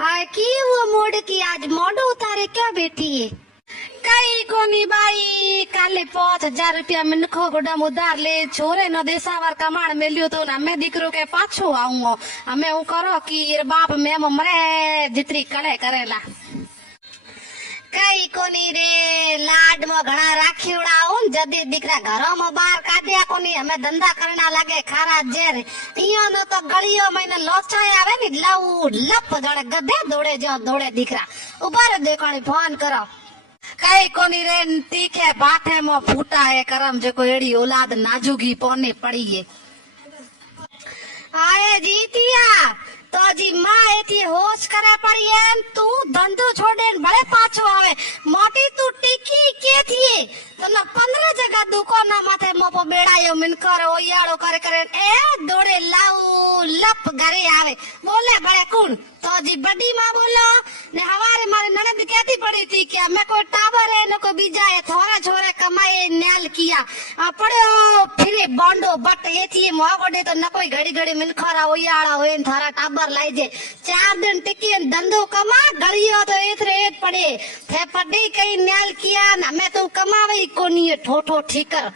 आए की वो मोड़ की आज मोड़ो उतारे क्या बेटी है कई कोनी बाई काले 5000 रुपया मिनखो गोडम उधार ले छोरे न देसावर कमाण मेल्यो तो ना मैं दीकरो के पाछो आऊंगो हमें हूं करो कि ये बाप में मरे जितरी कड़े करेला कई कोनी रे लाड में घणा राखीवड़ा हो जदी दीकरा घरों में बाहर काढ्या कोनी हमें धंधा करना लागे खारा जेर इयो नो तो गलियो महीने लोचाय आवे नी लव लप जड़े गधे दौड़े जो दौड़े दीकरा ऊपर देखो फोन करो कई कोनी रे तीखे बाठे में फूटा है करम जो एड़ी औलाद नाजुगी पोने पड़ी है आए जीतिया तो जी माँ एथी होश करे पड़ी है तू धंधो छोड़े बड़े पाछो आवे मोटी तू टिकी के थी तो ना 15 जगह दुकान माथे मोपो बेड़ायो मिन कर ओयाड़ो करे करे ए दौड़े लाऊ लप घरे आवे बोले बड़े कौन तो जी बड़ी माँ बोलो ने हमारे मारे ननद कहती पड़ी थी कि मैं कोई टावर है न कोई बीजा है थोड़ा छोरे कमाए न्याल किया पड़ो फिरे बॉन्डो बट ये थी मोगोडे तो न कोई घड़ी घड़ी मिल खरा ओयाड़ा होए थारा टाबर लाई जे 4 दिन टिके धंधो कमा घड़ियो तो इतरे पड़े थे पड़ी कई न्याल किया ना मैं तो कमावे कोनी ठोठो ठीकर